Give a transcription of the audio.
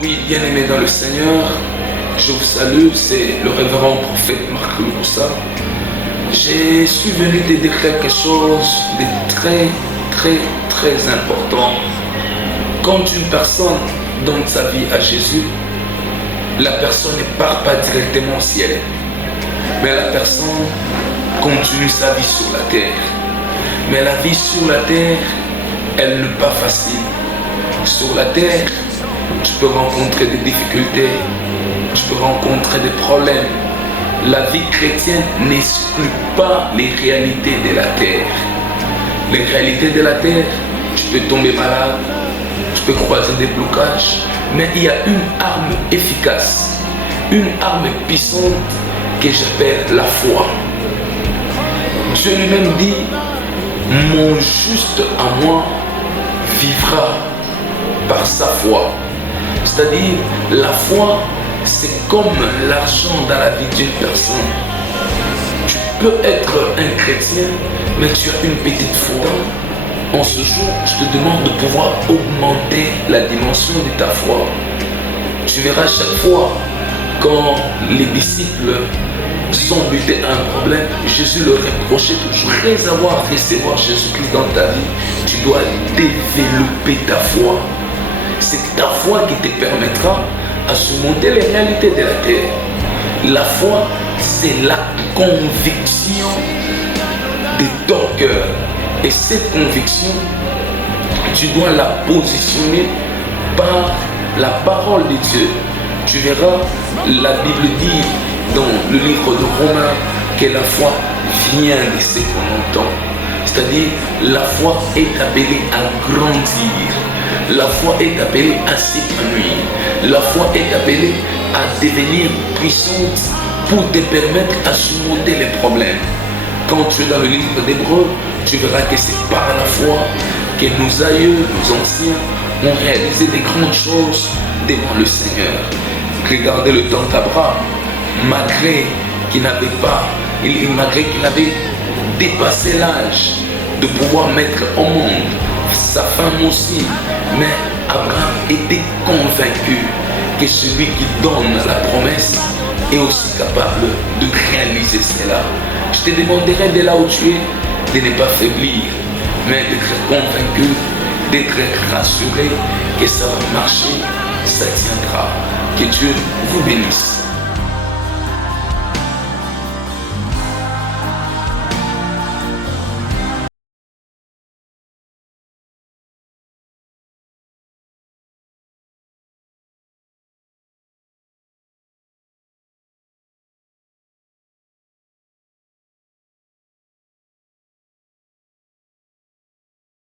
Oui, bien-aimé dans le Seigneur, je vous salue, c'est le révérend prophète Marc Loussa. Je suis venu te dire quelque chose de très important. Quand une personne donne sa vie à Jésus, la personne ne part pas directement au ciel, mais la personne continue sa vie sur la terre. Mais la vie sur la terre, elle n'est pas facile. Sur la terre, tu peux rencontrer des difficultés, tu peux rencontrer des problèmes. La vie chrétienne n'exclut pas les réalités de la terre. Les réalités de la terre, tu peux tomber malade, tu peux croiser des blocages, mais il y a une arme efficace, une arme puissante que j'appelle la foi. Dieu lui-même dit, mon juste à moi vivra par sa foi. C'est-à-dire, la foi, c'est comme l'argent dans la vie d'une personne. Tu peux être un chrétien, mais tu as une petite foi. En ce jour, je te demande de pouvoir augmenter la dimension de ta foi. Tu verras chaque fois, quand les disciples sont butés à un problème, Jésus leur reprochait toujours, après avoir recevoir Jésus-Christ dans ta vie, tu dois développer ta foi. C'est ta foi qui te permettra à surmonter les réalités de la terre. La foi, c'est la conviction de ton cœur. Et cette conviction, tu dois la positionner par la parole de Dieu. Tu verras, la Bible dit dans le livre de Romains que la foi vient de ce qu'on entend. C'est-à-dire, la foi est appelée à grandir. La foi est appelée à s'épanouir. La foi est appelée à devenir puissante pour te permettre à surmonter les problèmes. Quand tu es dans le livre d'Hébreux, tu verras que c'est par la foi que nos aïeux, nos anciens ont réalisé des grandes choses devant le Seigneur. Regardez le temps d'Abraham, malgré qu'il n'avait dépassé l'âge de pouvoir mettre au monde sa femme aussi, mais Abraham était convaincu que celui qui donne la promesse est aussi capable de réaliser cela. Je te demanderai de là où tu es, de ne pas faiblir, mais d'être convaincu, d'être rassuré que ça va marcher, ça tiendra. Que Dieu vous bénisse.